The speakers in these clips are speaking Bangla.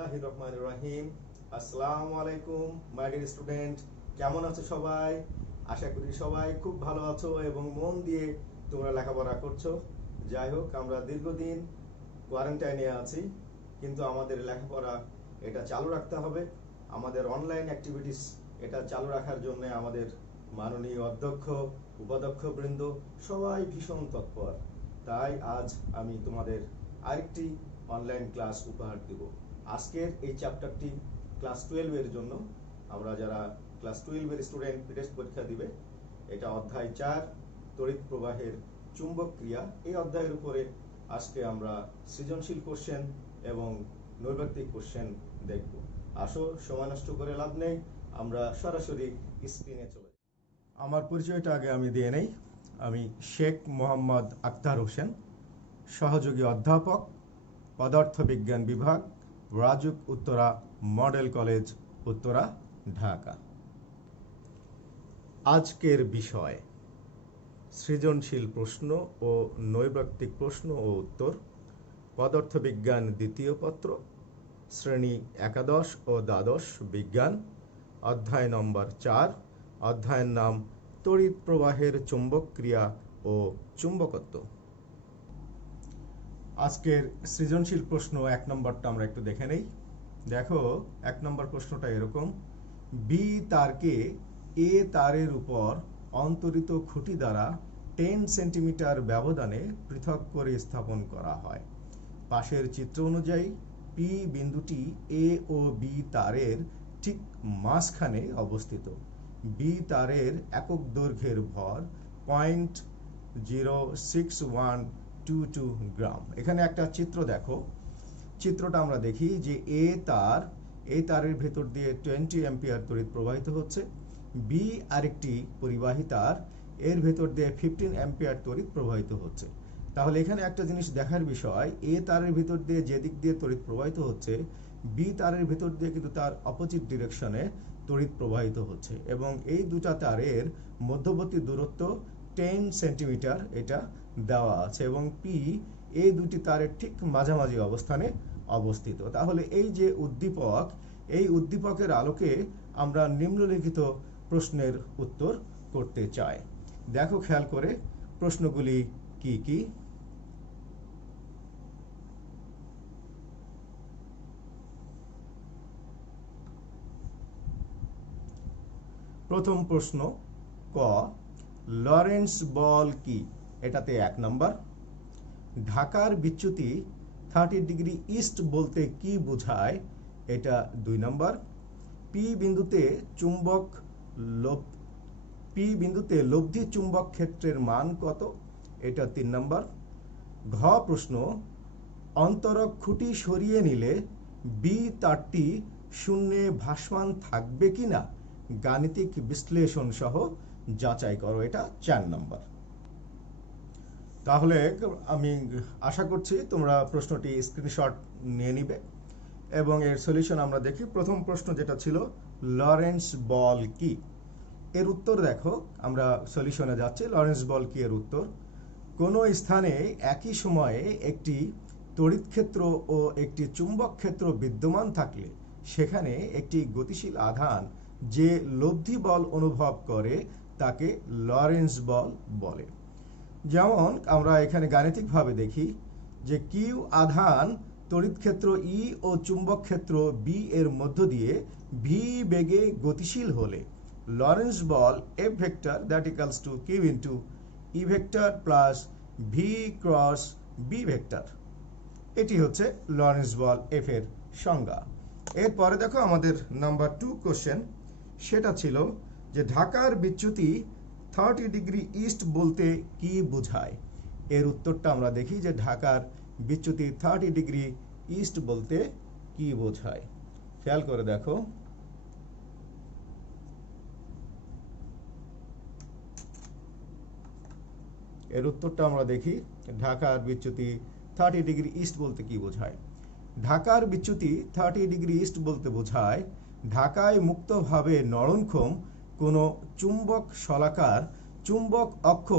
বিসমিল্লাহির রহমানির রহিম। আসসালামু আলাইকুম মাই ডিয়ার স্টুডেন্ট, কেমন আছো সবাই? আশা করি সবাই খুব ভালো আছো এবং মন দিয়ে তোমরা লেখাপড়া করছো। যাই হোক, আমরা দীর্ঘদিন কোয়ারেন্টাইনে আছি, কিন্তু আমাদের লেখাপড়া এটা চালু রাখতে হবে। আমাদের অনলাইন অ্যাক্টিভিটিস এটা চালু রাখার জন্য আমাদের মাননীয় অধ্যক্ষ, উপাধ্যক্ষ বৃন্দ সবাই ভীষণ তৎপর। তাই আজ আমি তোমাদের আরেকটি অনলাইন ক্লাস উপহার দেব। আজকের এই চ্যাপ্টারটি ক্লাস 12 এর জন্য। আমরা যারা ক্লাস 12 এর স্টুডেন্ট টেস্ট পরীক্ষা দিবে, এটা অধ্যায় 4 তড়িৎ প্রবাহের চুম্বক ক্রিয়া। এই অধ্যায়ের উপরে আজকে আমরা সৃজনশীল কোশ্চেন এবং নৈর্ব্যক্তিক কোশ্চেন দেখব। আসো, সময় নষ্ট করে লাভ নেই, আমরা সরাসরি স্ক্রিনে চলে যাই। আমার পরিচয়টা আগে আমি দিয়ে নেই। আমি শেখ মোহাম্মদ আক্তার হোসেন, সহযোগী অধ্যাপক, পদার্থবিজ্ঞান বিভাগ, রাজুক উত্তরা মডেল কলেজ, উত্তরা, ঢাকা। আজকের বিষয় সৃজনশীল প্রশ্ন ও নৈর্ব্যক্তিক প্রশ্ন ও উত্তর, পদার্থবিজ্ঞান দ্বিতীয় পত্র, শ্রেণী একাদশ ও দ্বাদশ বিজ্ঞান, অধ্যায় নম্বর 4। অধ্যায়ের নাম তড়িৎ প্রবাহের চুম্বক ক্রিয়া ও চুম্বকত্ব। আজকের সৃজনশীল প্রশ্ন 1 নম্বরটা আমরা একটু দেখে নেই। দেখো, 1 নম্বর প্রশ্নটা এরকম: বি তারকে এ তারের উপর অন্তরিত খুঁটি দ্বারা 10 সেন্টিমিটার ব্যবধানে পৃথক করে স্থাপন করা হয়। পাশের চিত্র অনুযায়ী পি বিন্দুটি এ ও বি তারের ঠিক মাঝখানে অবস্থিত। বি তারের একক দৈর্ঘ্যের ভর 0.06122 গ্রাম। এখানে একটা চিত্র দেখো, চিত্রটা আমরা দেখি যে এই তারের ভেতর দিয়ে 20 অ্যাম্পিয়ার তড়িৎ প্রবাহিত হচ্ছে। বি আরেকটি পরিবাহী তার, এর ভেতর দিয়ে 15 অ্যাম্পিয়ার তড়িৎ প্রবাহিত হচ্ছে। তাহলে এখানে একটা জিনিস দেখার বিষয়, এ তারের ভিতর দিয়ে যে দিক দিয়ে তড়িৎ প্রবাহিত হচ্ছে, বি তারের ভিতর দিয়ে কিন্তু তার অপোজিট ডিরেকশনে তড়িৎ প্রবাহিত হচ্ছে, এবং এই দুটা তারের মধ্যবর্তী দূরত্ব 10 সেন্টিমিটার এটা দেওয়া আছে, এবং পি এই দুটি তারের ঠিক মাঝামাঝি অবস্থানে অবস্থিত। তাহলে এই যে উদ্দীপক, এই উদ্দীপকের আলোকে আমরা নিম্নলিখিত প্রশ্নের উত্তর করতে চাই। দেখো খেয়াল করে প্রশ্নগুলি কি কি। প্রথম প্রশ্ন ক, লরেন্স বল কি? এটাতে 1 নম্বর। ঢাকার বিচ্যুতি 30 ডিগ্রি ইস্ট বলতে কি বোঝায়? এটা 2 নম্বর। পি বিন্দুতে লব্ধি চুম্বক ক্ষেত্রের মান কত? এটা 3 নম্বর। ঘ প্রশ্ন, অন্তরক খুঁটি সরিয়ে নিলে বি তারটি শূন্যে ভাসমান থাকবে কিনা গাণিতিক বিশ্লেষণ সহ যাচাই করো। এটা 4 নম্বর। তাহলে আমি আশা করছি তোমরা প্রশ্নটি স্ক্রিনশট নিয়ে নিবে এবং এর সলিউশন আমরা দেখি। প্রথম প্রশ্ন যেটা ছিল লরেন্স বল কি, এর উত্তর দেখো, আমরা সলিউশনে যাচ্ছি। লরেন্স বল কি এর উত্তর: কোনো স্থানে একই সময়ে একটি তড়িৎ ক্ষেত্র ও একটি চুম্বক ক্ষেত্র বিদ্যমান থাকলে সেখানে একটি গতিশীল আধান যে লব্ধি বল অনুভব করে তাকে লরেন্স বল বলে। যেমন আমরা এখানে গাণিতিকভাবে দেখি যে কিউ আধান তড়িৎ ক্ষেত্র ই ও চুম্বক ক্ষেত্র বি এর মধ্য দিয়ে ভি বেগে গতিশীল হলে লরেন্স বল F vector that equals to q into E vector plus V cross B vector. এটি হচ্ছে লরেন্স বল এফ এর সংজ্ঞা। এরপরে দেখো আমাদের নাম্বার 2 কোশ্চেন, সেটা ছিল যে ঢাকার বিচ্যুতি 30 ডিগ্রি ইস্ট বলতে কি বোঝায়? এর উত্তরটা আমরা দেখি যে ঢাকার বিচ্যুতি 30 ডিগ্রি ইস্ট বলতে কি বোঝায়। খেয়াল করে দেখো, এর উত্তরটা আমরা দেখি, ঢাকার বিচ্যুতি 30 ডিগ্রি ইস্ট বলতে কি বোঝায়। ঢাকার বিচ্যুতি 30 ডিগ্রি ইস্ট বলতে বোঝায় ঢাকায় মুক্তভাবে নরনক্ষম কোনো চুম্বক শলাকার চুম্বক অক্ষ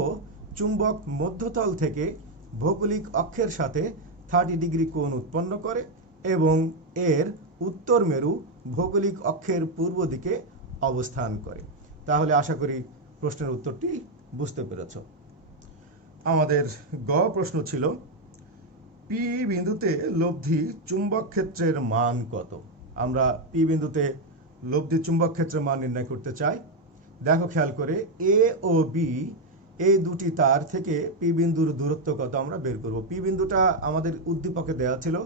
চুম্বক মধ্যতল থেকে ভৌগোলিক অক্ষের সাথে 30 ডিগ্রি কোণ উৎপন্ন করে এবং এর উত্তর মেরু ভৌগোলিক অক্ষের পূর্ব দিকে অবস্থান করে। তাহলে আশা করি প্রশ্নের উত্তরটি বুঝতে পেরেছ। আমাদের গ প্রশ্ন ছিল পি বিন্দুতে লব্ধি চুম্বক ক্ষেত্রের মান কত। আমরা পি বিন্দুতে লব্ধি চুম্বক ক্ষেত্রের মান নির্ণয় করতে চাই। দেখো খেয়াল করে, এ ও বি এই দুটি তার থেকে পি বিন্দুর দূরত্ব কত আমরা বের করব। পি বিন্দুটা আমাদের উদ্দীপকে দেওয়া ছিল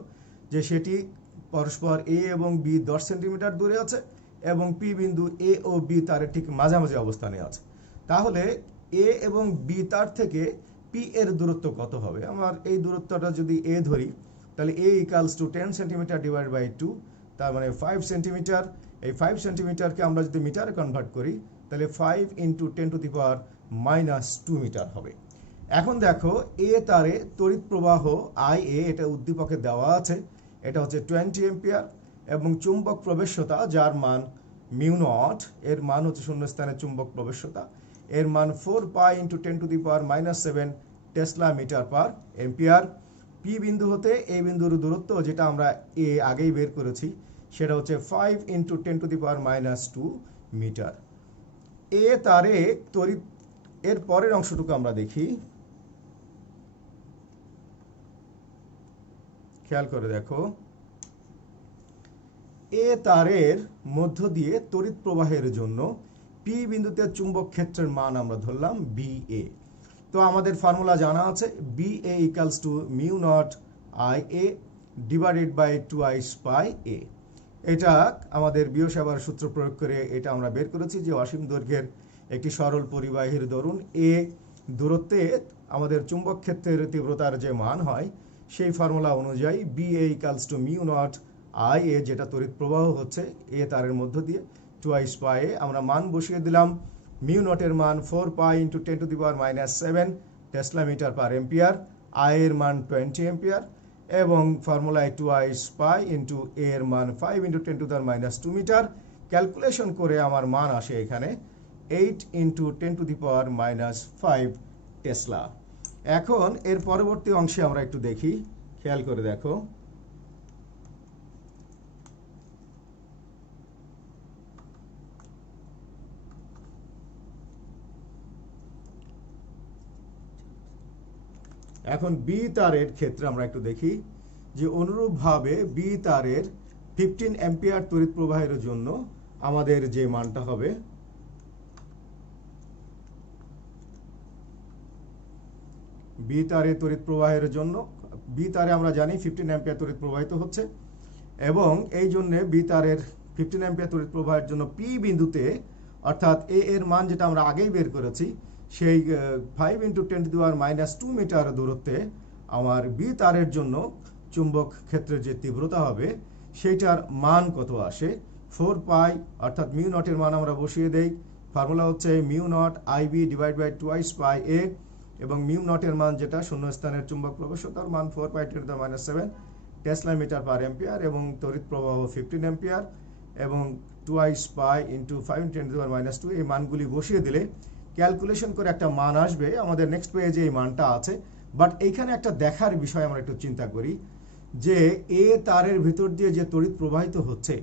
যে সেটি পরস্পর এ এবং বি 10 সেন্টিমিটার দূরে আছে এবং পি বিন্দু এ ও বি তারের ঠিক মাঝামাঝি অবস্থানে আছে। তাহলে এ এবং বি তার থেকে পি এর দূরত্ব কত হবে। আমার এই দূরত্বটা যদি এ ধরি, তাহলে A equals to 10 centimetre divide by 2, তার মানে 5 সেন্টিমিটার। এই 5 সেন্টিমিটারকে আমরা যদি মিটারে কনভার্ট করি, তাহলে 5 ইন্টু 10⁻⁻² মিটার হবে। এখন দেখো, এ তারে তড়িৎ প্রবাহ আই এ, এটা উদ্দীপকে দেওয়া আছে, এটা হচ্ছে 20 এম্পিয়ার এবং চুম্বক প্রবেশ্যতা যার মান μ0, এর মান হচ্ছে শূন্যস্থানে চুম্বক প্রবেশ্যতা, এর মান 4 pi into 10⁻⁷ tesla metre per ampere. P বিন্দু হতে এই বিন্দুর দূরত্ব যেটা আমরা এ আগেই বের করেছি, সেটা হচ্ছে 5 ইন্টু 10⁻⁻² মিটার। এ তারে তড়িৎ, এর পরের অংশটুকু আমরা দেখি, খেয়াল করে দেখো, এ তারের মধ্য দিয়ে তড়িৎ প্রবাহের জন্য পি বিন্দুতে চুম্বক ক্ষেত্রের মান আমরা ধরলাম বি এ। তো আমাদের ফর্মুলা জানা আছে, B A equals to μ0 I A divided by 2i pi A. এটা আমাদের বিয়োগ-সাভার সূত্র প্রয়োগ করে এটা আমরা বের করেছি যে অসীম দৈর্ঘ্যের একটি সরল পরিবাহীর দরুন এ দূরত্বে আমাদের চুম্বক ক্ষেত্রের তীব্রতার যে মান হয়, সেই ফর্মুলা অনুযায়ী B A equals to μ0 I A, যেটা তড়িৎ প্রবাহ হচ্ছে এ তারের মধ্য দিয়ে 2i পাই এ, আমরা মান বসিয়ে দিলাম। μ0 এর মান 4 pi into 10⁻⁷ tesla metre per ampere, I এর মান 20 এম্পিয়ার এবং ফর্মুলায় 2i পাই ইন্টু এ এর মান 5 ইন্টু 10⁻⁻² মিটার। ক্যালকুলেশন করে আমার মান আসে এখানে 8 ইন্টু 10⁻⁵ টেসলা। এখন এর পরবর্তী অংশে আমরা একটু দেখি, খেয়াল করে দেখো, এখন বি তারের ক্ষেত্রে আমরা একটু দেখি যে অনুরূপভাবে বি তারের 15 অ্যাম্পিয়ার তড়িৎ প্রবাহের জন্য আমাদের যে মানটা হবে, বি তারে তড়িৎ প্রবাহের জন্য, বি তারে আমরা জানি 15 অ্যাম্পিয়ার তড়িৎ প্রবাহিত হচ্ছে এবং এই জন্য বি তারের 15 অ্যাম্পিয়ার তড়িৎ প্রবাহের জন্য পি বিন্দুতে, অর্থাৎ এ এর মান যেটা আমরা আগেই বের করেছি, সেই 5 ইন্টু 10⁻⁻² মিটার দূরত্বে আমার বি তারের জন্য চুম্বক ক্ষেত্রের যে তীব্রতা হবে সেইটার মান কত আসে। 4 পাই, অর্থাৎ μ0 এর মান আমরা বসিয়ে দেই। ফর্মুলা হচ্ছে μ0 IB divide by 2i pi এ এবং μ0 এর মান যেটা শূন্যস্থানের চুম্বক প্রবেশ্যতার মান 4 পাই 10⁻⁷ টেসলা মিটার পার এম্পিয়ার এবং তড়িৎ প্রবাহ 15 অ্যাম্পিয়ার এবং 2i পাই ইন্টু 5 10⁻⁻², এই মানগুলি বসিয়ে দিলে ক্যালকুলেশন করে একটা মান আসবে। আমাদের নেক্সট পেজে এই মানটা আছে, বাট এইখানে একটা দেখার বিষয় আমরা একটু চিন্তা করি যে এ তারের ভিতর দিয়ে যে তড়িৎ প্রবাহিত হচ্ছে,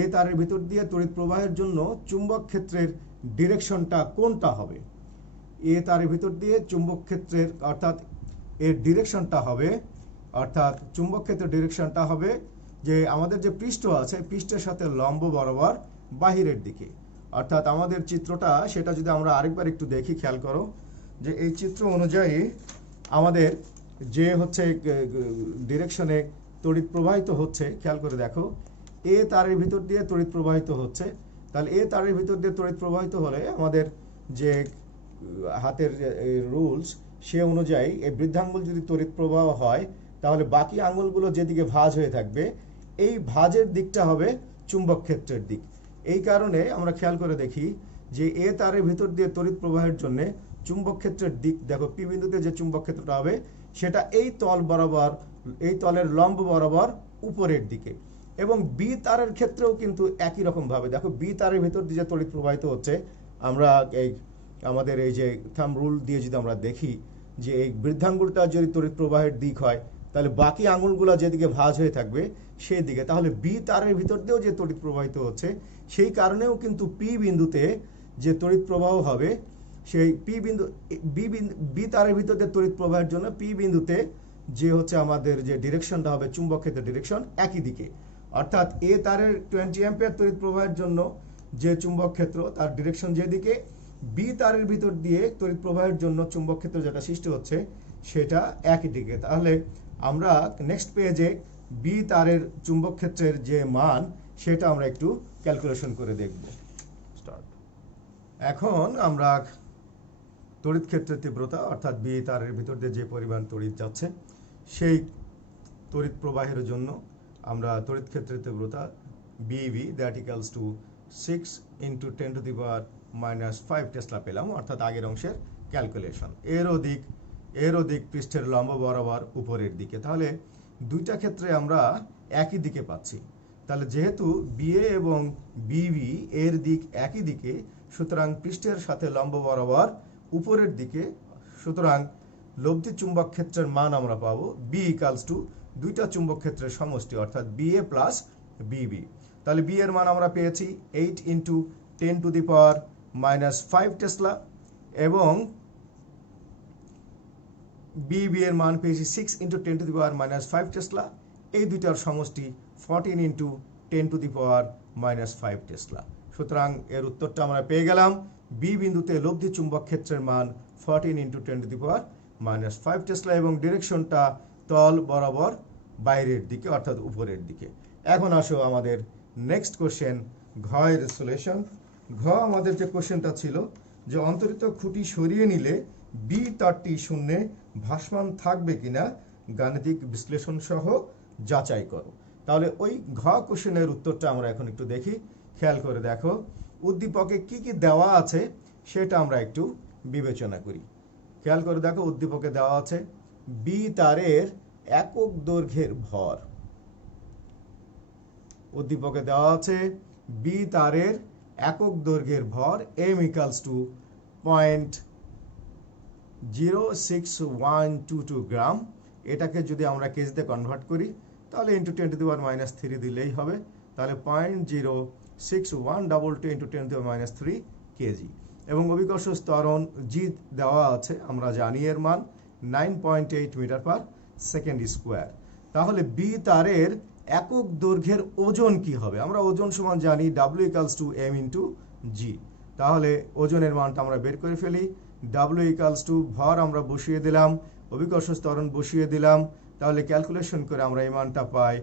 এ তারের ভিতর দিয়ে তড়িৎ প্রবাহের জন্য চুম্বক ক্ষেত্রের ডিরেকশনটা কোনটা হবে। এ তারের ভিতর দিয়ে চুম্বক ক্ষেত্রের, অর্থাৎ এর ডিরেকশনটা হবে, অর্থাৎ চুম্বক ক্ষেত্রের ডিরেকশনটা হবে যে আমাদের যে পৃষ্ঠ আছে, পৃষ্ঠের সাথে লম্ব বরাবর বাহিরের দিকে। অর্থাৎ আমাদের চিত্রটা, সেটা যদি আমরা আরেকবার একটু দেখি, খেয়াল করো যে এই চিত্র অনুযায়ী আমাদের যে হচ্ছে ডিরেকশনে তড়িৎ প্রবাহিত হচ্ছে, খেয়াল করে দেখো, এ তারের ভিতর দিয়ে তড়িৎ প্রবাহিত হচ্ছে। তাহলে এ তারের ভিতর দিয়ে তড়িৎ প্রবাহিত হলে আমাদের যে হাতের রুলস, সে অনুযায়ী এই বৃদ্ধাঙ্গুল যদি তড়িৎ প্রবাহ হয়, তাহলে বাকি আঙ্গুলগুলো যেদিকে ভাঁজ হয়ে থাকবে, এই ভাঁজের দিকটা হবে চুম্বক ক্ষেত্রের দিক। এই কারণে আমরা খেয়াল করে দেখি যে এ তারের ভিতর দিয়ে তড়িৎ প্রবাহের জন্য চুম্বক ক্ষেত্রের দিক, দেখো পি বিন্দুতে যে চুম্বক ক্ষেত্রটা হবে সেটা এই তল বরাবর, এই তলের লম্ব বরাবর উপরের দিকে। এবং বি তারের ক্ষেত্রেও কিন্তু একই রকম ভাবে দেখো, বি তারের ভিতর দিয়ে যে তড়িৎ প্রবাহিত হচ্ছে, আমরা এই আমাদের এই যে থাম্ব রুল দিয়ে যদি আমরা দেখি যে এই বৃদ্ধাঙ্গুলটা যদি তড়িৎ প্রবাহের দিক হয়, তাহলে বাকি আঙুলগুলো যেদিকে ভাঁজ হয়ে থাকবে সেই দিকে, তাহলে বি তারের ভিতর দিয়েও যে তড়িৎ প্রবাহিত হচ্ছে সেই কারণেও কিন্তু পি বিন্দুতে যে তড়িৎ প্রবাহ হবে সেই বি তারের ভিতর দিয়ে তড়িৎ প্রবাহের জন্য পি বিন্দুতে যে হচ্ছে আমাদের যে ডিরেকশনটা হবে চুম্বক ক্ষেত্রের ডিরেকশন একই দিকে, অর্থাৎ এ তারের 20 অ্যাম্পিয়ার তড়িৎ প্রবাহের জন্য যে চুম্বক ক্ষেত্র তার ডিরেকশন যেদিকে, বি তারের ভিতর দিয়ে তড়িৎ প্রবাহের জন্য চুম্বক ক্ষেত্র যেটা সৃষ্টি হচ্ছে সেটা একই দিকে। তাহলে আমরা নেক্সট পেজে বি তারের চুম্বক ক্ষেত্রের যে মান সেটা আমরা একটু ক্যালকুলেশন করে দেখব। এখন আমরা তড়িৎ ক্ষেত্রের তীব্রতা অর্থাৎ বি তারের ভিতর দিয়ে যে পরিমাণ তড়িৎ যাচ্ছে সেই তড়িৎ প্রবাহের জন্য আমরা তড়িৎ ক্ষেত্রের তীব্রতা বিভি দ্যাট ইকুয়ালস টু 6 × 10⁻⁻5 টেসলা পেলাম, অর্থাৎ আগের অংশের ক্যালকুলেশন। এর দিক পৃষ্ঠের লম্ব বরাবর উপরের দিকে, তাহলে দুইটা ক্ষেত্রে আমরা একই দিকে পাচ্ছি। তাহলে যেহেতু বিএ এবং বিভি এর দিক একই দিকে, সুতরাং পৃষ্ঠের সাথে লম্ব বরাবর উপরের দিকে, সুতরাং লব্ধি চুম্বক ক্ষেত্রের মান আমরা পাবো বি ইকুয়ালস টু দুইটা চুম্বক ক্ষেত্রের সমষ্টি অর্থাৎ বিএ প্লাস বিবি। তাহলে বি এর মান আমরা পেয়েছি 8 × 10⁻⁻5 টেসলা এবং বিবি এর মান পেয়েছি 6 × 10⁻⁻5 টেসলা। এই দুইটার সমষ্টি 14 × 10⁻⁻5 টেসলা। সুতরাং এর উত্তরটা আমরা পেয়ে গেলাম বি বিন্দুতে লব্ধি চুম্বক ক্ষেত্রের মান 14 × 10⁻⁻5 টেসলা এবং ডিরেকশনটা তল বরাবর বাইরের দিকে অর্থাৎ উপরের দিকে। এখন আসো আমাদের নেক্সট কোশ্চেন ঘ এর সলিউশন। ঘ আমাদের যে কোশ্চেনটা ছিল যে অন্তরিত খুঁটি সরিয়ে নিলে বি তারটি শূন্যে ভাসমান থাকবে কিনা গাণিতিক বিশ্লেষণ সহ যাচাই করো। তাহলে ওই ঘ কোশ্চেনের উত্তরটা আমরা এখন একটু দেখি, খেয়াল করে দেখো উদ্দীপকে কি কি দেওয়া আছে সেটা আমরা একটু বিবেচনা করি। খেয়াল করে দেখো উদ্দীপকে দেওয়া আছে বি তারের একক দৈর্ঘ্যের ভর। উদ্দীপকে দেওয়া আছে বি তারের একক দৈর্ঘ্যের ভর m ইকুয়ালস টু 0.06122 গ্রাম। এটাকে যদি আমরা কেজিতে কনভার্ট করি তাহলে ইন্টু 10⁻³ দিলেই হবে, তাহলে 0.06122 × 10⁻³ কেজি। এবং অভিকর্ষ ত্বরণ জি দেওয়া আছে, আমরা জানি এর মান 9.8 মিটার/সেকেন্ড²। তাহলে বি তারের একক দৈর্ঘ্যের ওজন কি হবে? আমরা ওজন সমান জানি W equals to m × g। তাহলে ওজনের মানটা আমরা বের করে ফেলি। W ইকুয়ালস টু ভর আমরা বসিয়ে দিলাম, অভিকর্ষ ত্বরণ বসিয়ে দিলাম, তাহলে ক্যালকুলেশন করে আমরা এই মানটা পাই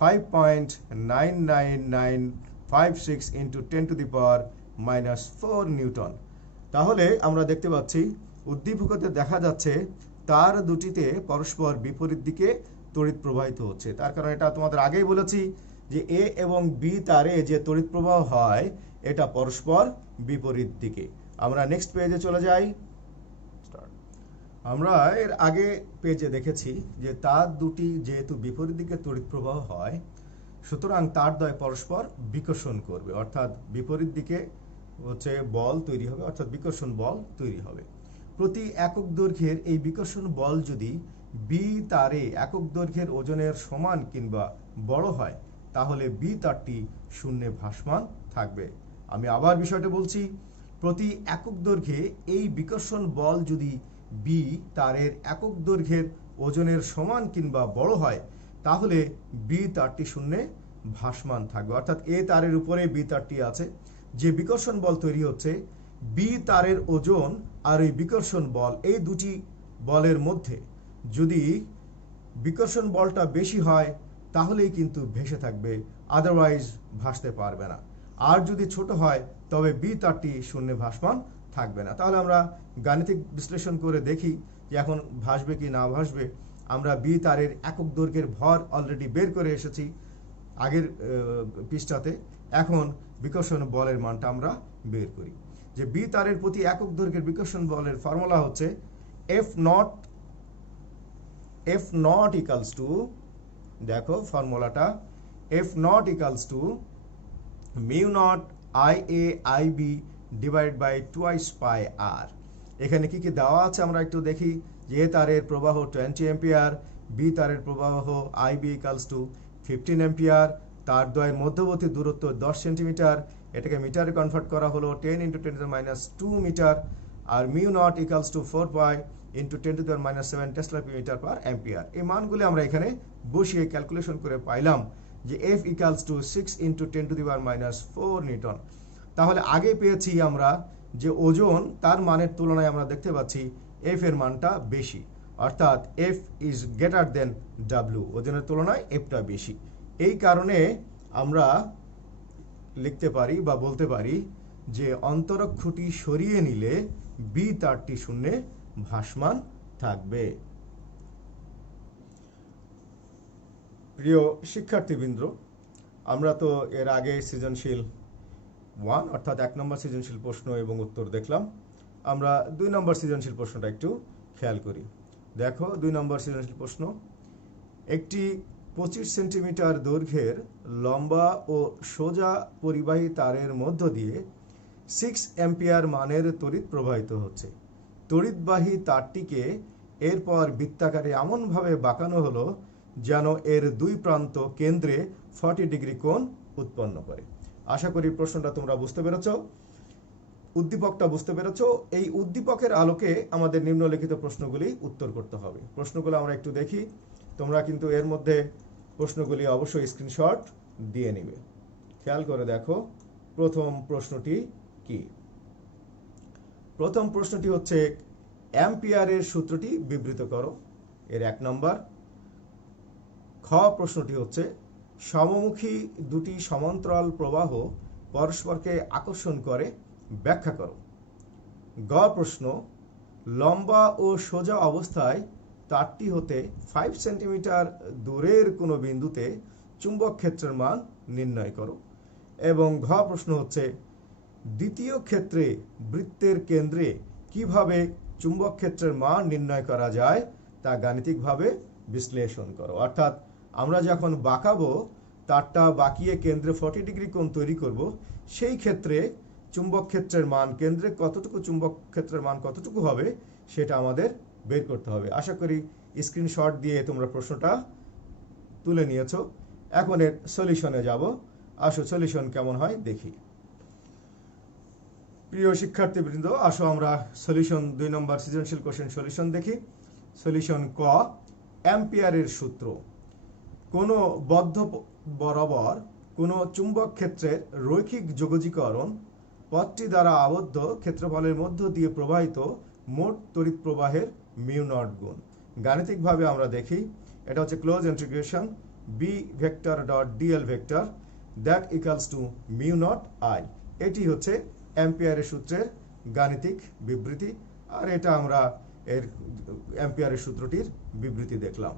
5.99956 × 10⁻⁻4 নিউটন। তাহলে আমরা দেখতে পাচ্ছি উদ্দীপকতে দেখা যাচ্ছে তার দুটিতে পরস্পর বিপরীত দিকে তড়িৎ প্রবাহিত হচ্ছে। তার কারণ এটা তোমাদের আগেই বলেছি যে এ এবং বি তারে যে তড়িৎ প্রবাহ হয় এটা পরস্পর বিপরীত দিকে। আমরা নেক্সট পেজে চলে যাই। আমরা এর আগে পেজে দেখেছি যে তার দুটি যেহেতু বিপরীত দিকে তড়িৎ প্রবাহ হয় সুতরাং তার দ্বয় পরস্পর বিকর্ষণ করবে, অর্থাৎ বিপরীত দিকে হচ্ছে বল তৈরি হবে, অর্থাৎ বিকর্ষণ বল তৈরি হবে। প্রতি একক দৈর্ঘ্যের এই বিকর্ষণ বল যদি বি তারে একক দৈর্ঘ্যের ওজনের সমান কিংবা বড় হয় তাহলে বি তারটি শূন্যে ভাসমান থাকবে। আমি আবার বিষয়টা বলছি, প্রতি একক দৈর্ঘ্যে এই বিকর্ষণ বল যদি বি তারের একক দৈর্ঘ্যের ওজনের সমান কিংবা বড় হয় তাহলে বি তারটি শূন্যে ভাসমান থাকবে। অর্থাৎ এ তারের উপরে বি তারটি আছে, যে বিকর্ষণ বল তৈরি হচ্ছে বি তারের ওজন আর এই বিকর্ষণ বল এই দুটি বলের মধ্যে যদি বিকর্ষণ বলটা বেশি হয় তাহলেই কিন্তু ভেসে থাকবে, আদারওয়াইজ ভাসতে পারবে না। আর যদি ছোট হয় তবে বি তারটি শূন্যে ভাসমান থাকবে না। তাহলে আমরা গাণিতিক বিশ্লেষণ করে দেখি যে এখন ভাসবে কি না ভাসবে। আমরা বি তারের একক দৈর্ঘ্যের ভর অলরেডি বের করে এসেছি আগের পৃষ্ঠাতে। এখন বিকর্ষণ বলের মানটা আমরা বের করি যে বি তারের প্রতি একক দৈর্ঘ্যের বিকর্ষণ বলের ফর্মুলা হচ্ছে F নট ইকুয়ালস টু, দেখো ফর্মুলাটা F not equals to μ0 IA IB divide by 2 πr। এখানে কি কি দেওয়া আছে আমরা একটু দেখি। যে তারের প্রবাহ 20 অ্যাম্পিয়ার, বি তারের প্রবাহ আইবি ইকালস টু 15 অ্যাম্পিয়ার, তার দ্বয়ের মধ্যবর্তী দূরত্ব 10 সেন্টিমিটার, এটাকে মিটারে কনভার্ট করা হলো 10 × 10⁻² মিটার, আর mu nought equals to 4 pi × 10⁻7 tesla metre per ampere. এই মানগুলি আমরা এখানে বসিয়ে ক্যালকুলেশন করে পাইলাম যে এফ ইকালস টু 6 × 10⁻4 নিউটন। তাহলে আগে পেয়েছি আমরা যে ওজন, তার মানের তুলনায় আমরা দেখতে পাচ্ছি এফ এর মানটা বেশি, অর্থাৎ F is greater than W, ওজনের তুলনায় এফটা বেশি। এই কারণে আমরা লিখতে পারি বা বলতে পারি যে অন্তরক্ষটি সরিয়ে নিলে বি তারটি শূন্যে ভাসমান থাকবে। প্রিয় শিক্ষার্থীবৃন্দ, আমরা তো এর আগে সৃজনশীল 1 অর্থাৎ 1 নম্বর সৃজনশীল প্রশ্ন এবং উত্তর দেখলাম। আমরা 2 নম্বর সৃজনশীল প্রশ্নটা একটু খেয়াল করি। দেখো 2 নম্বর সৃজনশীল প্রশ্ন, একটি 25 সেন্টিমিটার দৈর্ঘ্যের লম্বা ও সোজা পরিবাহী তারের মধ্য দিয়ে 6 অ্যাম্পিয়ার মানের তড়িৎ প্রবাহিত হচ্ছে। তড়িৎবাহী তারটিকে এরপর বৃত্তাকারে এমনভাবে বাঁকানো হলো যেন এর দুই প্রান্ত কেন্দ্রে 40 ডিগ্রি কোণ উৎপন্ন করে। আশা করি প্রশ্নটা তোমরা বুঝতে পেরেছ, উদ্দীপকটা বুঝতে পেরেছ। এই উদ্দীপকের আলোকে আমাদের নিম্নলিখিত প্রশ্নগুলি উত্তর করতে হবে। প্রশ্নগুলো আমরা একটু দেখি, তোমরা কিন্তু এর মধ্যে প্রশ্নগুলি অবশ্যই স্ক্রিনশট দিয়ে নিবে। খেয়াল করে দেখো প্রথম প্রশ্নটি কি। প্রথম প্রশ্নটি হচ্ছে অ্যাম্পিয়ারের সূত্রটি বিবৃত করো, এর 1 নম্বর। খ প্রশ্নটি হচ্ছে সমমুখী দুটি সমান্তরাল প্রবাহ পরস্পরকে আকর্ষণ করে ব্যাখ্যা করো। গ প্রশ্ন লম্বা ও সোজা অবস্থায় তারটি হতে 5 সেন্টিমিটার দূরের কোনো বিন্দুতে চুম্বক ক্ষেত্রের মান নির্ণয় করো। এবং ঘ প্রশ্ন হচ্ছে দ্বিতীয় ক্ষেত্রে বৃত্তের কেন্দ্রে কিভাবে চুম্বক ক্ষেত্রের মান নির্ণয় করা যায় তা গাণিতিকভাবে বিশ্লেষণ করো। অর্থাৎ আমরা যখন বাঁকাবো, তারটা বাঁকিয়ে কেন্দ্রে 40 ডিগ্রি কোণ তৈরি করব, সেই ক্ষেত্রে চুম্বক ক্ষেত্রের মান কেন্দ্রে কতটুকু, চুম্বক ক্ষেত্রের মান কতটুকু হবে সেটা আমাদের বের করতে হবে। আশা করি স্ক্রিনশট দিয়ে তোমরা প্রশ্নটা তুলে নিয়েছো। এখন এর সলিউশনে যাব। আসো সলিউশন কেমন হয় দেখি। প্রিয় শিক্ষার্থীবৃন্দ, আসো আমরা সলিউশন 2 নম্বর সৃজনশীল কোশ্চেন সলিউশন দেখি। সলিউশন ক, অ্যাম্পিয়ারের সূত্র। কোনো বদ্ধ বরাবর কোনো চুম্বক ক্ষেত্রের রৈখিক যোগজীকরণ পথটি দ্বারা আবদ্ধ ক্ষেত্রফলের মধ্য দিয়ে প্রবাহিত মোট তড়িৎ প্রবাহের মিউ নট গুণ। গাণিতিকভাবে আমরা দেখি, এটা হচ্ছে close integration B vector dot dl vector that equals to mu naught I. এটি হচ্ছে অ্যাম্পিয়ারের সূত্রের গাণিতিক বিবৃতি, আর এটা আমরা এর অ্যাম্পিয়ারের সূত্রটির বিবৃতি দেখলাম।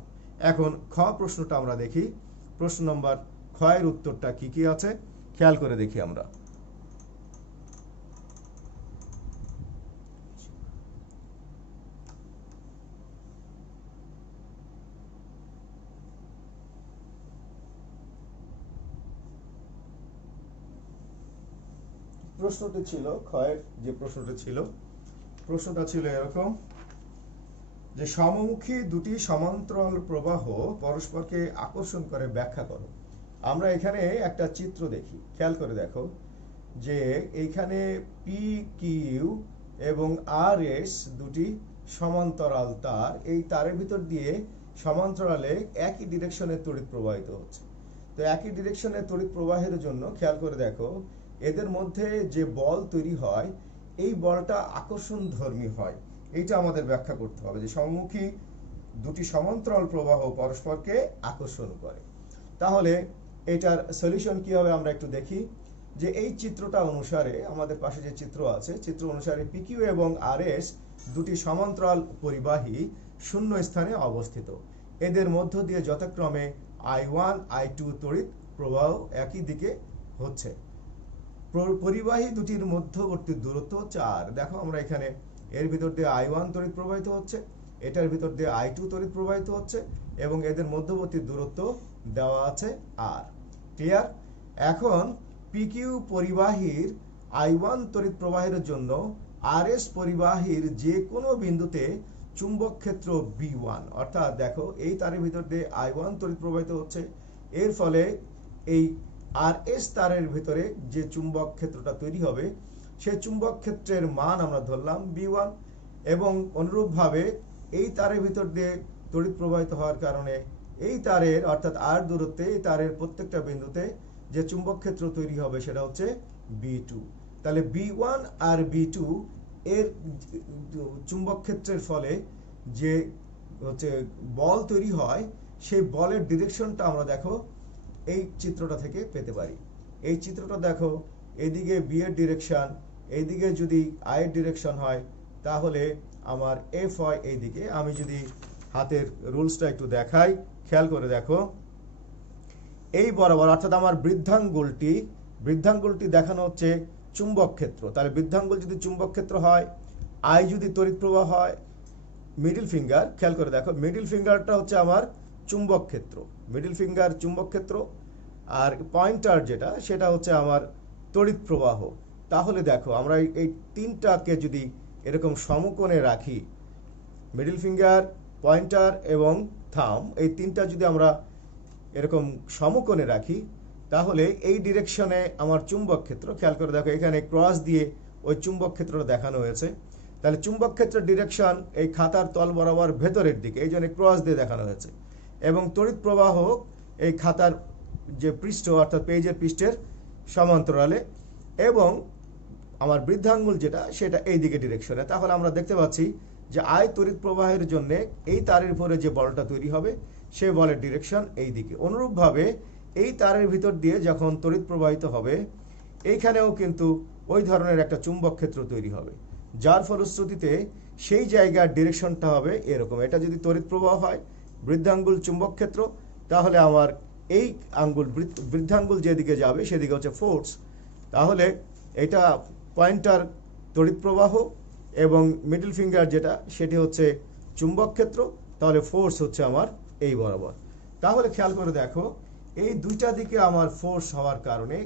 এখন খ প্রশ্নটা আমরা দেখি। প্রশ্ন নম্বর খ এর উত্তরটা কি কি আছে খেয়াল করে দেখি আমরা। প্রশ্নটি ছিল, ক্ষয়ের যে প্রশ্নটা ছিল, প্রশ্নটা ছিল এরকম যে সমমুখী দুটি সমান্তরাল প্রবাহ পরস্পরকে আকর্ষণ করে ব্যাখ্যা করো। আমরা এখানে একটা চিত্র দেখি, খেয়াল করে দেখো যে এইখানে পি কিউ এবং আর এস দুটি সমান্তরাল তার, এই তারের ভিতর দিয়ে সমান্তরালে একই ডিরেকশনে তড়িৎ প্রবাহিত হচ্ছে। তো একই ডিরেকশনে তড়িৎ প্রবাহের জন্য খেয়াল করে দেখো এদের মধ্যে যে বল তৈরি হয়, এই বলটা আকর্ষণধর্মী হয়। এইটা আমাদের ব্যাখ্যা করতে হবে যে সমমুখী দুটি সমান্তরাল প্রবাহ পরস্পরকে আকর্ষণ করে। তাহলে এটার সলিউশন কি হবে আমরা একটু দেখি। যে এই চিত্রটা অনুসারে, আমাদের পাশে যে চিত্র আছে, চিত্র অনুসারে পিকিউ এবং আরএস দুটি সমান্তরাল পরিবাহী শূন্য স্থানে অবস্থিত। এদের মধ্য দিয়ে যথাক্রমে I1 I2 তড়িৎ প্রবাহ একই দিকে হচ্ছে। পরিবাহী দুটির মধ্যবর্তী দূরত্ব 4। দেখো আমরা এখানে এর ভিতর দিয়ে I1 তড়িৎ প্রবাহিত হচ্ছে, এটার ভিতর দিয়ে I2 তড়িৎ প্রবাহিত হচ্ছে, এবং এদের মধ্যবর্তী দূরত্ব দেওয়া আছে R। ক্লিয়ার? এখন PQ পরিবাহীর I1 তড়িৎ প্রবাহের জন্য RS পরিবাহীর যে কোনো বিন্দুতে চুম্বক ক্ষেত্র B1, অর্থাৎ দেখো এই তারের ভিতর দিয়ে I1 তড়িৎ প্রবাহিত হচ্ছে, এর ফলে এই RS তারের ভিতরে যে চুম্বক ক্ষেত্রটা তৈরি হবে সেই চুম্বক ক্ষেত্রের মান আমরা ধরলাম B1, এবং অনুরূপভাবে এই তারের ভিতর দিয়ে তড়িৎ প্রবাহিত হওয়ার কারণে এই তারের অর্থাৎ R দূরত্বে এই তারের প্রত্যেকটা বিন্দুতে যে চুম্বক ক্ষেত্র তৈরি হবে সেটা হচ্ছে B2। তাহলে B1 আর B2 এর চুম্বক ক্ষেত্রের ফলে যে হচ্ছে বল তৈরি হয় সেই বলের ডিরেকশনটা আমরা দেখো এই চিত্রটা থেকে পেতে পারি। এই চিত্রটা দেখো, এদিকে বি এর ডিরেকশন, এইদিকে যদি আই এর ডিরেকশন হয় তাহলে আমার এফ হয় এইদিকে। আমি যদি হাতের রুলসটা একটু দেখাই, খেয়াল করে দেখো, এই বরাবর অর্থাৎ আমার বৃদ্ধাঙ্গুলটি দেখানো হচ্ছে চুম্বক ক্ষেত্র। তাহলে বৃদ্ধাঙ্গুল যদি চুম্বক ক্ষেত্র হয়, আই যদি তড়িৎ প্রবাহ হয়, মিডল ফিঙ্গার খেয়াল করে দেখো, মিডল ফিঙ্গারটা হচ্ছে আমার চুম্বক ক্ষেত্র, মিডল ফিঙ্গার চুম্বক ক্ষেত্র, আর পয়েন্টার যেটা সেটা হচ্ছে আমার তড়িৎ প্রবাহ। তাহলে দেখো আমরা এই তিনটাকে যদি এরকম সমকোণে রাখি, মিডল ফিঙ্গার, পয়েন্টার এবং থাম, এই তিনটা যদি আমরা এরকম সমকোণে রাখি তাহলে এই ডিরেকশনে আমার চুম্বক ক্ষেত্র, খেয়াল করে দেখো এখানে ক্রস দিয়ে ওই চুম্বক ক্ষেত্রটা দেখানো হয়েছে। তাহলে চুম্বক ক্ষেত্রের ডিরেকশন এই খাতার তল বরাবর ভেতরের দিকে, এই জন্য ক্রস দিয়ে দেখানো হয়েছে, এবং তড়িৎ প্রবাহ এই খাতার যে পৃষ্ঠ অর্থাৎ পেজের পৃষ্ঠের সমান্তরালে, এবং আমার বৃদ্ধাঙ্গুল যেটা সেটা এই দিকে ডিরেকশনে। তাহলে আমরা দেখতে পাচ্ছি যে আই তড়িৎ প্রবাহের জন্য এই তারের উপরে যে বলটা তৈরি হবে সেই বলের ডিরেকশন এই দিকে। অনুরূপভাবে এই তারের ভিতর দিয়ে যখন তড়িৎ প্রবাহিত হবে এইখানেও কিন্তু ওই ধরনের একটা চুম্বক ক্ষেত্র তৈরি হবে, যার ফলশ্রুতিতে সেই জায়গার ডিরেকশনটা হবে এরকম। এটা যদি তড়িৎ প্রবাহ হয়, বৃদ্ধাঙ্গুল চুম্বক ক্ষেত্র, তাহলে আমার এই আঙ্গুল বৃদ্ধাঙ্গুল যেদিকে যাবে সেদিকে হচ্ছে ফোর্স। তাহলে এটা পয়েন্টার তড়িৎ প্রবাহ এবং মিডল ফিঙ্গার যেটা সেটি হচ্ছে চুম্বক ক্ষেত্র, তাহলে ফোর্স হচ্ছে আমার এই বরাবর। তাহলে খেয়াল করে দেখো, এই দুইটা দিকে আমার ফোর্স হওয়ার কারণে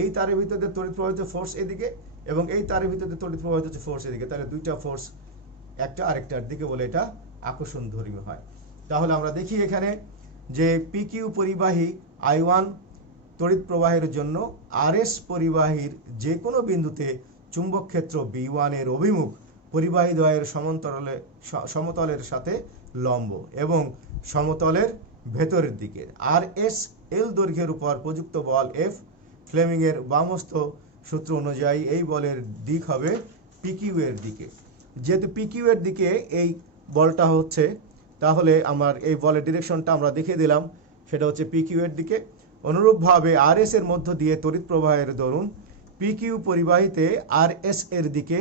এই তারের ভিতরে তড়িৎ প্রবাহিত ফোর্স এদিকে এবং এই তারের ভিতরে তড়িৎ প্রবাহিত হচ্ছে ফোর্স এদিকে, তাহলে দুইটা ফোর্স একটা আরেকটার দিকে বলে এটা আকর্ষণধর্মী হয়। তাহলে আমরা দেখি এখানে যে পিকিউ পরিবাহী I1 তড়িৎ প্রবাহের জন্য RS পরিবাহীর যে কোনো বিন্দুতে চুম্বক ক্ষেত্র B1 এর অভিমুখ পরিবাহী দ্বয়ের সমতলের সাথে লম্ব এবং সমতলের ভেতরের দিকে। RS L দৈর্ঘ্যের উপর প্রযুক্ত বল F, ফ্লেমিং এর বামহস্ত সূত্র অনুযায়ী এই বলের দিক হবে পিকিউ এর দিকে। যেহেতু পিকিউ এর দিকে এই বলটা হচ্ছে, তাহলে আমার এই বলের ডিরেকশনটা আমরা দেখিয়ে দিলাম, সেটা হচ্ছে পিকিউ এর দিকে। অনুরূপভাবে RS এর মধ্য দিয়ে তড়িৎ প্রবাহের দরুন পিকিউ পরিবাহীতে RS এর দিকে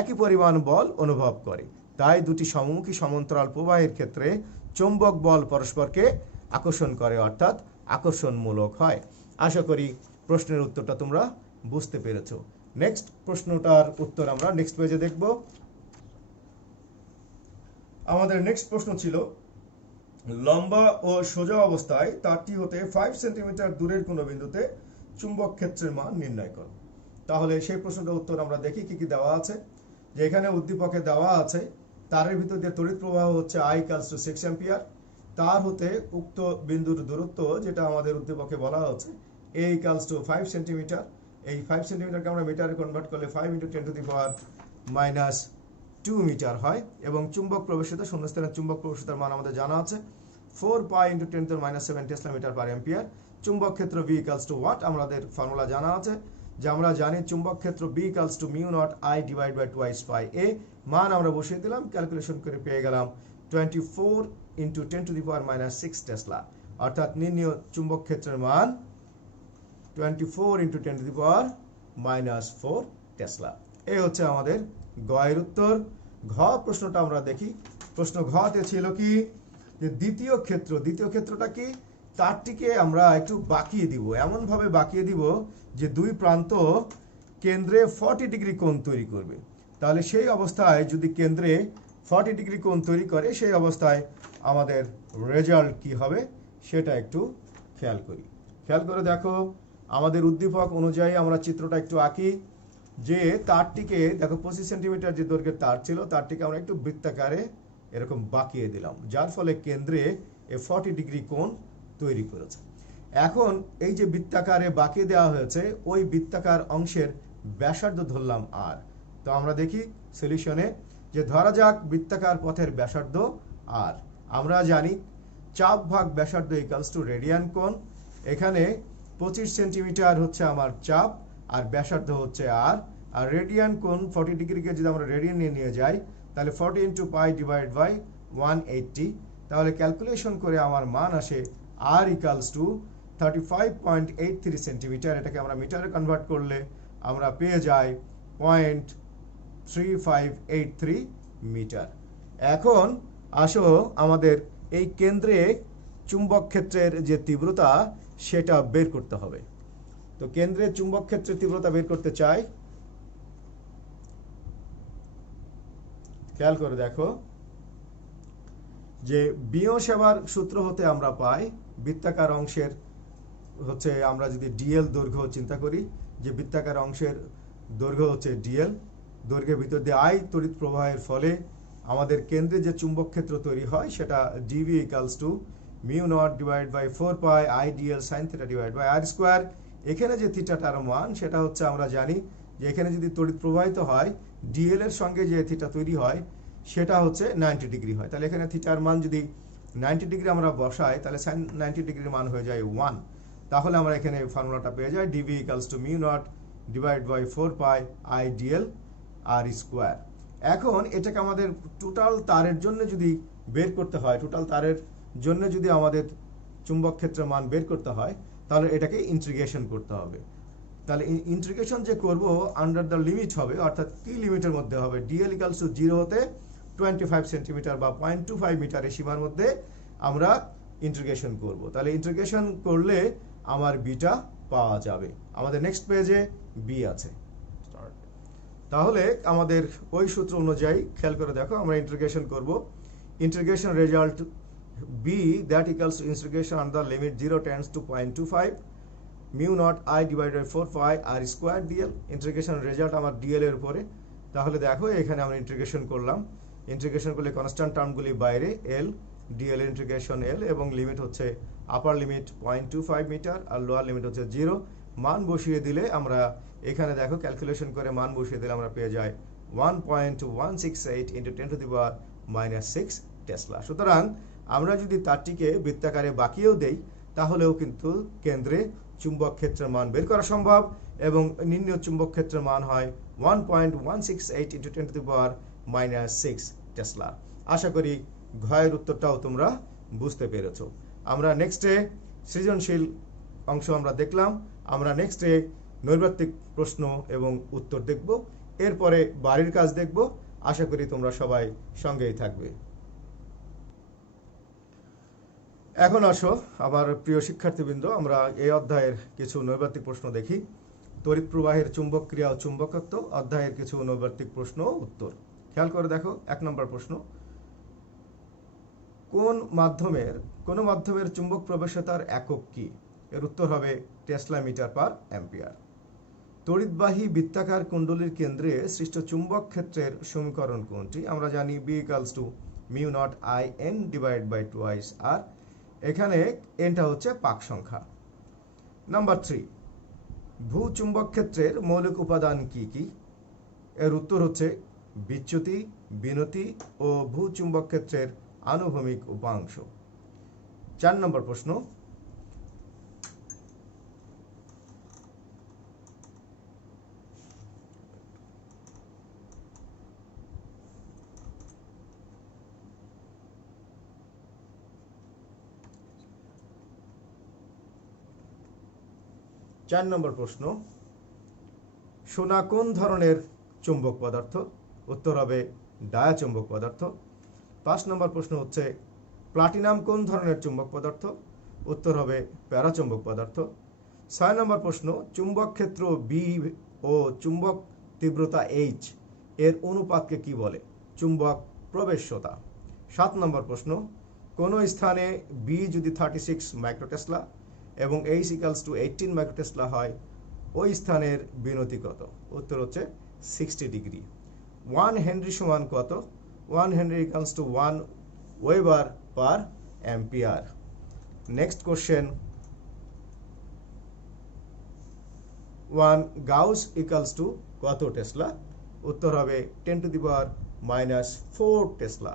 একই পরিমাণ বল অনুভব করে। তাই দুটি সমমুখী সমান্তরাল প্রবাহের ক্ষেত্রে চৌম্বক বল পরস্পরকে আকর্ষণ করে, অর্থাৎ আকর্ষণমূলক হয়। আশা করি প্রশ্নের উত্তরটা তোমরা বুঝতে পেরেছো। নেক্সট প্রশ্নটার উত্তর আমরা নেক্সট পেজে দেখব। আমাদের নেক্সট প্রশ্ন ছিল, লম্বা ও সোজা অবস্থায় তারটি হতে 5 সেন্টিমিটার দূরের কোনো বিন্দুতে চুম্বক ক্ষেত্রের মান নির্ণয় করো। তাহলে সেই প্রশ্নটার উত্তর আমরা দেখি কি কি দেওয়া আছে। যে এখানে উদ্দীপকে দেওয়া আছে তারের ভিতর দিয়ে তড়িৎ প্রবাহ হচ্ছে I = 6 অ্যাম্পিয়ার, তার হতে উক্ত বিন্দুর দূরত্ব যেটা আমাদের উদ্দীপকে বলা হচ্ছে A = 5 সেন্টিমিটার। এই 5 সেন্টিমিটারকে আমরা মিটারে কনভার্ট করলে 5 × 10⁻² মিটার হয়, এবং চুম্বক প্রবেশিত শূন্যস্থানের চুম্বক প্রবেশিতার মান আমাদের জানা আছে 4 π × 10⁻⁷ টেসলা মিটার পার অ্যাম্পিয়ার। চুম্বক ক্ষেত্র B = ওয়াট, আমাদের ফর্মুলা জানা আছে যে আমরা জানি চুম্বক ক্ষেত্র B = μ0 I / 2 πa। মান আমরা বসিয়ে দিলাম, ক্যালকুলেশন করে পেয়ে গেলাম 24 × 10⁻⁶ টেসলা, অর্থাৎ নির্ণীয় চুম্বক ক্ষেত্রের মান 24 × 10⁻⁴ টেসলা। এই হচ্ছে আমাদের গ এর উত্তর। ঘ প্রশ্নটা আমরা দেখি। প্রশ্ন ঘতে ছিল কি, যে দ্বিতীয় ক্ষেত্রটা কি, তারটিকে আমরা একটু বাঁকিয়ে দিব, এমন ভাবে বাঁকিয়ে দিব যে দুই প্রান্ত কেন্দ্রে 40 ডিগ্রি কোণ তৈরি করবে। তাহলে সেই অবস্থায় যদি কেন্দ্রে 40 ডিগ্রি কোণ তৈরি করে, সেই অবস্থায় আমাদের রেজাল্ট কি হবে সেটা একটু খেয়াল করি। খেয়াল করে দেখো, আমাদের উদ্দীপক অনুযায়ী আমরা চিত্রটা একটু আঁকি। যে তারটিকে দেখো 25 সেন্টিমিটার যে দৈর্ঘ্যের তার ছিল, তারটিকে আমরা একটু বৃত্তাকারে এরকম বাঁকিয়ে দিলাম, যার ফলে কেন্দ্রে 40 ডিগ্রি কোণ তৈরি করেছে। এখন এই যে বৃত্তাকারে বাঁকিয়ে দেওয়া হয়েছে, ওই বৃত্তাকার অংশের ব্যাসার্ধ ধরলাম আর। তো আমরা দেখি সলিউশনে যে ধরা যাক বৃত্তাকার পথের ব্যাসার্ধ আর। আমরা জানি চাপ ভাগ ব্যাসার্ধ ইকুয়ালস টু রেডিয়ান কোণ। এখানে 25 সেন্টিমিটার হচ্ছে আমার চাপ আর ব্যাসার্ধ হচ্ছে আর। আর রেডিয়ান কোণ 40 ডিগ্রিকে যদি আমরা রেডিয়ানে নিয়ে যাই তাহলে 40 ইন্টু পাই ডিভাইড বাই 180। তাহলে ক্যালকুলেশন করে আমার মান আসে আর ইকুয়ালস টু 35.83 সেন্টিমিটার। এটাকে আমরা মিটারে কনভার্ট করলে আমরা পেয়ে যাই 0.3583 মিটার। এখন আসো আমাদের এই কেন্দ্রে চুম্বক ক্ষেত্রের যে তীব্রতা সেটা বের করতে হবে। তো কেন্দ্রে চুম্বক ক্ষেত্রের তীব্রতা বের করতে চাই, খেয়াল করে দেখো যে বিও সেবার সূত্র হতে আমরা পাই বৃত্তাকার অংশের হচ্ছে, আমরা যদি ডিএল দৈর্ঘ্য চিন্তা করি যে বৃত্তাকার অংশের দৈর্ঘ্য হচ্ছে ডিএল, দৈর্ঘ্যের ভিতর দিয়ে আই তড়িৎ প্রবাহের ফলে আমাদের কেন্দ্রে যে চুম্বক ক্ষেত্র তৈরি হয় সেটা dv equals to mu naught divide by 4 pi I dl sine theta divide by R square. এখানে যে থিটাটার মান সেটা হচ্ছে, আমরা জানি যে এখানে যদি তড়িৎ প্রবাহিত হয় ডিএল এর সঙ্গে যে থিটা তৈরি হয় সেটা হচ্ছে 90 ডিগ্রি হয়। তাহলে এখানে থিটার মান যদি 90 ডিগ্রি আমরা বসাই তাহলে সাইন 90 ডিগ্রির মান হয়ে যায় 1। তাহলে আমরা এখানে ফর্মুলাটা পেয়ে যাই dv equals to mu naught divide by 4 pi I dl R square. এখন এটাকে আমাদের টোটাল তারের জন্য যদি বের করতে হয়, টোটাল তারের জন্য যদি আমাদের চুম্বক ক্ষেত্রের মান বের করতে হয় তাহলে এটাকে ইন্টিগ্রেশন করতে হবে। তাহলে ইন্টিগ্রেশন যে করব আন্ডার দ্য লিমিট হবে, অর্থাৎ কি লিমিটের মধ্যে হবে, ডিএল ইকুয়ালস টু 0 হতে 25 সেন্টিমিটার বা 0.25 মিটারের সীমার মধ্যে আমরা ইন্টিগ্রেশন করব। তাহলে ইন্টিগ্রেশন করলে আমার বিটা পাওয়া যাবে। আমাদের নেক্সট পেজে বি আছে। তাহলে আমাদের ওই সূত্র অনুযায়ী খেয়াল করে দেখো আমরা ইন্টিগ্রেশন করব। Integration result B that equals to integration under limit 0 tends to 0.25 mu naught I divide by 4 pi R square dl. Integration result আমার ডিএল এর উপরে। তাহলে দেখো এখানে আমরা ইন্টিগ্রেশন করলাম, ইন্টিগ্রেশন করলে কনস্ট্যান্ট টার্মগুলি বাইরে এল, ডিএল ইন্টিগ্রেশন এল এবং লিমিট হচ্ছে আপার লিমিট 0.25 মিটার আর লোয়ার লিমিট হচ্ছে 0। মান বসিয়ে দিলে আমরা এখানে দেখো ক্যালকুলেশন করে মান বসিয়ে দিলে আমরা পেয়ে যাই 1.168 into 10 to the power -6 Tesla. সুতরাং আমরা যদি তারটিকে বৃত্তাকারে বাঁকিয়েও দেই তাহলেও কিন্তু কেন্দ্রে চুম্বক ক্ষেত্রের মান বের করা সম্ভব এবং নির্ণীয় চুম্বক ক্ষেত্রের মান হয় 1.168 into 10 to the power -6 tesla. আশা করি ঘয়ের উত্তরটাও তোমরা বুঝতে পেরেছো। আমরা নেক্সটে সৃজনশীল অংশ আমরা দেখলাম, আমরা নেক্সটে নৈর্ব্যক্তিক প্রশ্ন এবং উত্তর দেখব, এরপরে বাড়ির কাজ দেখব। আশা করি তোমরা সবাই সঙ্গেই থাকবে। এখন আসো আমার প্রিয় শিক্ষার্থীবৃন্দ, আমরা এই অধ্যায়ের কিছু নৈর্ব্যক্তিক প্রশ্ন দেখি। তড়িৎ প্রবাহের চুম্বক ক্রিয়া ও চুম্বকত্ব অধ্যায়ের কিছু নৈর্ব্যক্তিক প্রশ্ন ও উত্তর। খেয়াল করে দেখো 1 নম্বর প্রশ্ন, কোন মাধ্যমের চুম্বক প্রবেশতার একক কি? এর উত্তর হবে টেসলা মিটার পার অ্যাম্পিয়ার। তড়িৎবাহী বৃত্তাকার কুণ্ডলীর কেন্দ্রে সৃষ্ট চুম্বক ক্ষেত্রের সমীকরণ কোনটি? আমরা জানি B equals to mu naught I N divide by 2 R. এখানে এনটা হচ্ছে পাক সংখ্যা। নাম্বার 3, ভূ চুম্বক ক্ষেত্রের মৌলিক উপাদান কি কি? এর উত্তর হচ্ছে বিচ্যুতি, বিনতি ও ভূ চুম্বক ক্ষেত্রের আনুভূমিক উপাংশ। 4 নম্বর প্রশ্ন, সোনা কোন ধরনের চুম্বক পদার্থ? উত্তর হবে ডায়াচুম্বক পদার্থ। 5 নম্বর প্রশ্ন হচ্ছে প্লাটিনাম কোন ধরনের চুম্বক পদার্থ? উত্তর হবে প্যারাচুম্বক পদার্থ। 6 নম্বর প্রশ্ন, চুম্বক ক্ষেত্র বি ও চুম্বক তীব্রতা এইচ এর অনুপাতকে কি বলে? চুম্বক প্রবেশ্যতা। 7 নম্বর প্রশ্ন, কোন স্থানে বি যদি 36 মাইক্রোটেসলা এবং এইচ ইকুয়ালস টু 18 মাইক্রোটেসলা হয় ওই স্থানের বিনতি কত? উত্তর হচ্ছে 60 ডিগ্রি। 1 হেনরি সমান কত? 1 Henry equals to 1 Weber per ampere. Next question, 1 Gauss equals to কত টেসলা? উত্তর হবে 10 to the power minus 4 Tesla.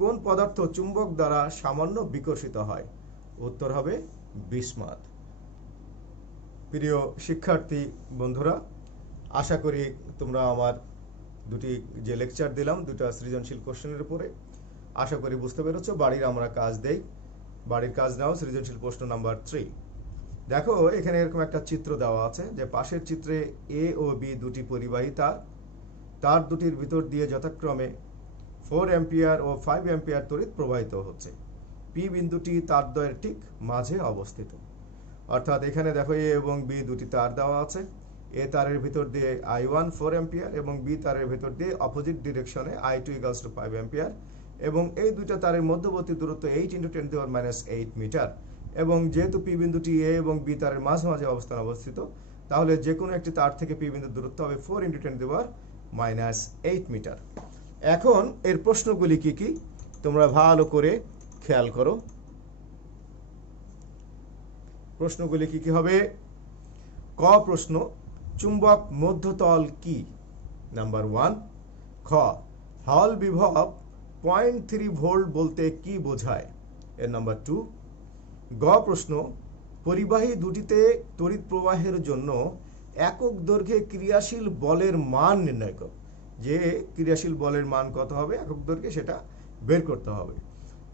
কোন পদার্থ চুম্বক দ্বারা সামান্য বিকর্ষিত হয়? উত্তর হবে বিসমাথ। প্রিয় শিক্ষার্থী বন্ধুরা, আশা করি তোমরা আমার দুটি যে লেকচার দিলাম, দুটা সৃজনশীল কোশ্চেনের উপরে, আশা করি বুঝতে পেরেছো। বাড়ির আমরা কাজ দেই, বাড়ির কাজ নাও সৃজনশীল প্রশ্ন নাম্বার 3। দেখো এখানে এরকম একটা চিত্র দেওয়া আছে যে পাশের চিত্রে এ ও বি দুটি পরিবাহী তার দুটির ভিতর দিয়ে যথাক্রমে 4 অ্যাম্পিয়ার ও 5 অ্যাম্পিয়ার তড়িৎ প্রবাহিত হচ্ছে। পি বিন্দুটি তারদ্বয়ের ঠিক মাঝে অবস্থিত। অর্থাৎ এখানে দেখো এ এবং বি দুটি তার দেওয়া আছে। এ তারের ভিতর দিয়ে I1 4 অ্যাম্পিয়ার এবং বি তারের ভিতর দিয়ে অপোজিট ডিরেকশনে I2 equals to 5 অ্যাম্পিয়ার, এবং এই দুইটা তারের মধ্যবর্তী দূরত্ব 8 × 10⁻⁸ মিটার। এবং যেহেতু পি বিন্দুটি এ এবং বি তারের মাঝে অবস্থিত, তাহলে যে কোনো একটি তার থেকে পি বিন্দুর দূরত্ব হবে 4 × 10⁻⁸ মিটার। এখন এর প্রশ্নগুলি কি কি তোমরা ভালো করে খেয়াল করো। প্রশ্নগুলি কি কি হবে? ক প্রশ্ন, চুম্বক মধ্যতল কি? নাম্বার 1। খ, হল বিভব 0.3 ভোল্ট বলতে কি বোঝায়? এর নাম্বার 2। গ প্রশ্ন, পরিবাহী দুটিতে তড়িৎ প্রবাহের জন্য একক দৈর্ঘ্যে ক্রিয়াশীল বলের মান নির্ণয় করো। যে ক্রিয়াশীল বলের মান কত হবে একক দৈর্ঘ্যে সেটা বের করতে হবে।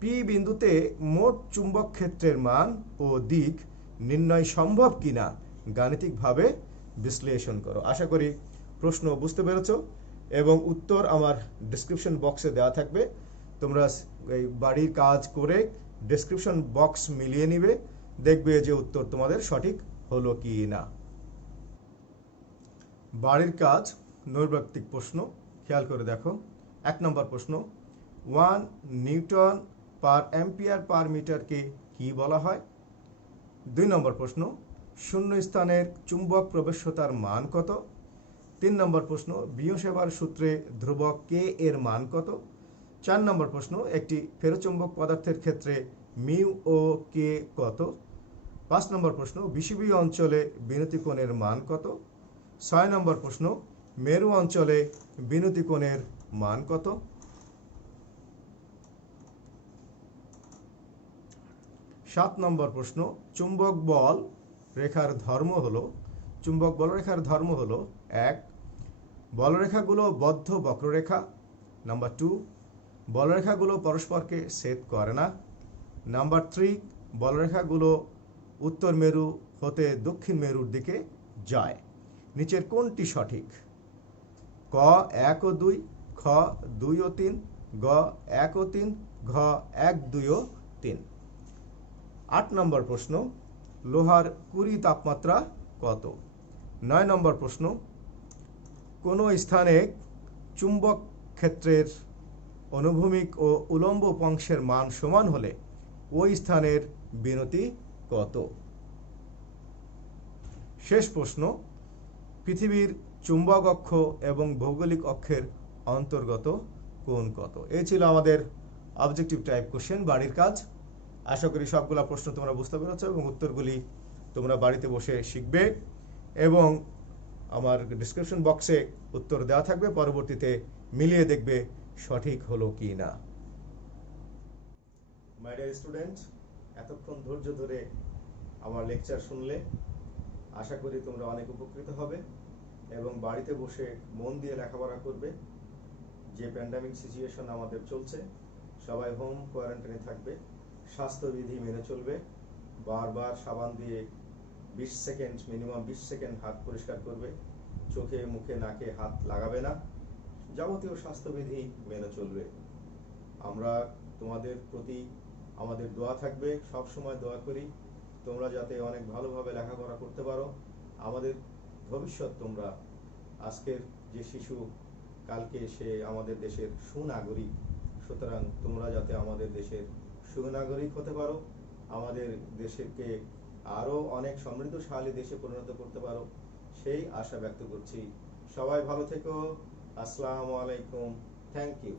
পি বিন্দুতে মোট চুম্বক ক্ষেত্রের মান ও দিক নির্ণয় সম্ভব কিনা গাণিতিকভাবে বিশ্লেষণ করো। আশা করি প্রশ্ন বুঝতে পেরেছো এবং উত্তর আমার ডেসক্রিপশন বক্সে দেওয়া থাকবে। তোমরা এই বাড়ির কাজ করে ডেসক্রিপশন বক্স মিলিয়ে নিবে, দেখবে যে উত্তর তোমাদের সঠিক হলো কি না। বাড়ির কাজ নৈর্ব্যক্তিক প্রশ্ন, খেয়াল করে দেখো। 1 নম্বর প্রশ্ন, 1 নিউটন পার অ্যাম্পিয়ার পার মিটারকে কি বলা হয়? 2 নম্বর প্রশ্ন, শূন্য স্থানের চুম্বক প্রবেশ্যতার মান কত? 3 নম্বর প্রশ্ন, বিয়োসেভার সূত্রে ধ্রুবক কে এর মান কত? 4 নম্বর প্রশ্ন, একটি ফেরোচুম্বক পদার্থের ক্ষেত্রে মিউ ও কে কত? 5 নম্বর প্রশ্ন, বিষুবীয় অঞ্চলে বিনতি কোণের মান কত? 6 নম্বর প্রশ্ন, মেরু অঞ্চলে বিনতি কোণের মান কত? 7 নম্বর প্রশ্ন, চুম্বক বল রেখার ধর্ম হলো 1 বলরেখাগুলো বদ্ধ বক্ররেখা। নাম্বার 2, বলরেখাগুলো পরস্পরকে ছেদ করে না। নাম্বার 3, বলরেখাগুলো উত্তর মেরু হতে দক্ষিণ মেরুর দিকে যায়। নিচের কোনটি সঠিক? ক 1 ও 2, খ 2 ও 3, গ 1 ও 3, ঘ 1, 2 ও 3। 8 নম্বর প্রশ্ন, লোহার কুড়ি তাপমাত্রা কত? 9 নম্বর প্রশ্ন, কোন স্থানে চুম্বক ক্ষেত্রের অনুভূমিক ও উলম্ব উপাংশের মান সমান হলে ওই স্থানের বিনতি কত? শেষ প্রশ্ন, পৃথিবীর চুম্বক অক্ষ এবং ভৌগোলিক অক্ষের অন্তর্গত কোণ কত? এই ছিল আমাদের অবজেক্টিভ টাইপ কোশ্চেন, বাড়ির কাজ। আশা করি সবগুলা প্রশ্ন তোমরা বুঝতে পেরেছো এবং উত্তরগুলি তোমরা বাড়িতে বসে শিখবে এবং আমার ডেসক্রিপশন বক্সে উত্তর দেওয়া থাকবে, পরবর্তীতে মিলিয়ে দেখবে সঠিক হলো কি না। মাই ডিয়ার স্টুডেন্ট, এতক্ষণ ধৈর্য ধরে আমার লেকচার শুনলে, আশা করি তোমরা অনেক উপকৃত হবে এবং বাড়িতে বসে মন দিয়ে লেখাপড়া করবে। যে প্যান্ডামিক সিচুয়েশন আমাদের চলছে, সবাই হোম কোয়ারেন্টাইনে থাকবে, স্বাস্থ্যবিধি মেনে চলবে, বারবার সাবান দিয়ে 20 সেকেন্ড মিনিমাম 20 সেকেন্ড হাত পরিষ্কার করবে, চোখে মুখে নাকে হাত লাগাবে না, যাবতীয় স্বাস্থ্যবিধি মেনে চলবে। আমরা তোমাদের প্রতি আমাদের দোয়া থাকবে, সব সময় দোয়া করি তোমরা যাতে অনেক ভালোভাবে লেখাপড়া করতে পারো। আমাদের ভবিষ্যৎ তোমরা, আজকের যে শিশু কালকে সে আমাদের দেশের সুনাগরিক, সুতরাং তোমরা যাতে আমাদের দেশের সুনাগরিক হতে পারো, আমাদের দেশকে আরো অনেক সমৃদ্ধশালী দেশে পরিণত করতে পারো, সেই আশা ব্যক্ত করছি। সবাই ভালো থেকো, আসসালামু আলাইকুম, থ্যাংক ইউ।